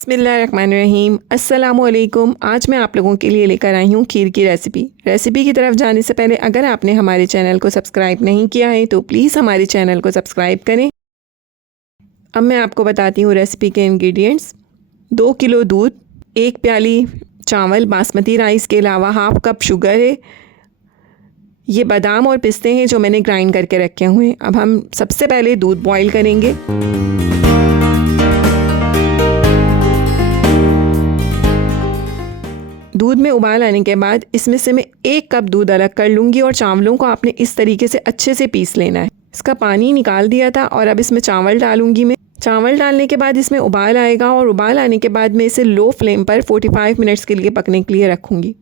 बिस्मिल्लाहिर्रहमानिर्रहीम। अस्सलामुअलैकुम। आज मैं आप लोगों के लिए लेकर आई हूँ खीर की रेसिपी की तरफ जाने से पहले अगर आपने हमारे चैनल को सब्सक्राइब नहीं किया है तो प्लीज़ हमारे चैनल को सब्सक्राइब करें। अब मैं आपको बताती हूँ रेसिपी के इंग्रेडिएंट्स। 2 किलो दूध, 1 प्याली चावल बासमती राइस के अलावा हाफ़ कप शुगर है। ये बादाम और पिस्ते हैं जो मैंने ग्राइंड करके रखे हुए हैं। अब हम सबसे पहले दूध बॉईल करेंगे। दूध में उबाल आने के बाद इसमें से मैं 1 कप दूध अलग कर लूँगी और चावलों को आपने इस तरीके से अच्छे से पीस लेना है। इसका पानी निकाल दिया था और अब इसमें चावल डालूँगी मैं। चावल डालने के बाद इसमें उबाल आएगा और उबाल आने के बाद मैं इसे लो फ्लेम पर 45 मिनट्स के लिए पकने के लिए रखूँगी।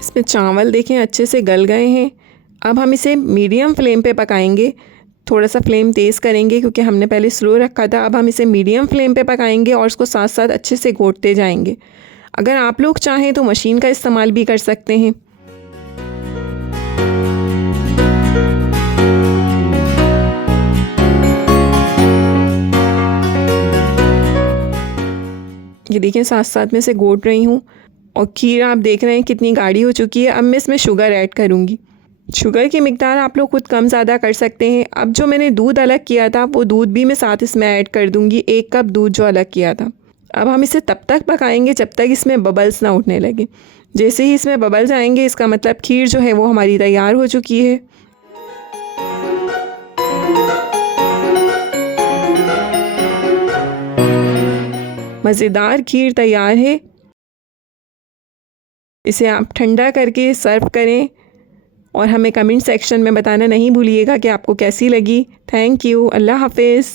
इसमें चावल देखें अच्छे से गल गए हैं। अब हम इसे मीडियम फ्लेम पे पकाएंगे। थोड़ा सा फ्लेम तेज़ करेंगे क्योंकि हमने पहले स्लो रखा था। अब हम इसे मीडियम फ्लेम पे पकाएंगे और उसको साथ साथ अच्छे से घोटते जाएंगे। अगर आप लोग चाहें तो मशीन का इस्तेमाल भी कर सकते हैं। ये देखें साथ साथ में इसे घोट रही हूँ और खीर आप देख रहे हैं कितनी गाढ़ी हो चुकी है। अब मैं इसमें शुगर ऐड करूँगी। शुगर की मिकदार आप लोग खुद कम ज़्यादा कर सकते हैं। अब जो मैंने दूध अलग किया था वो दूध भी मैं साथ इसमें ऐड कर दूँगी, 1 कप दूध जो अलग किया था। अब हम इसे तब तक पकाएंगे जब तक इसमें बबल्स ना उठने लगे। जैसे ही इसमें बबल्स आएंगे इसका मतलब खीर जो है वो हमारी तैयार हो चुकी है। मज़ेदार खीर तैयार है। इसे आप ठंडा करके सर्व करें और हमें कमेंट सेक्शन में बताना नहीं भूलिएगा कि आपको कैसी लगी। Thank you. अल्लाह हाफ़िज़।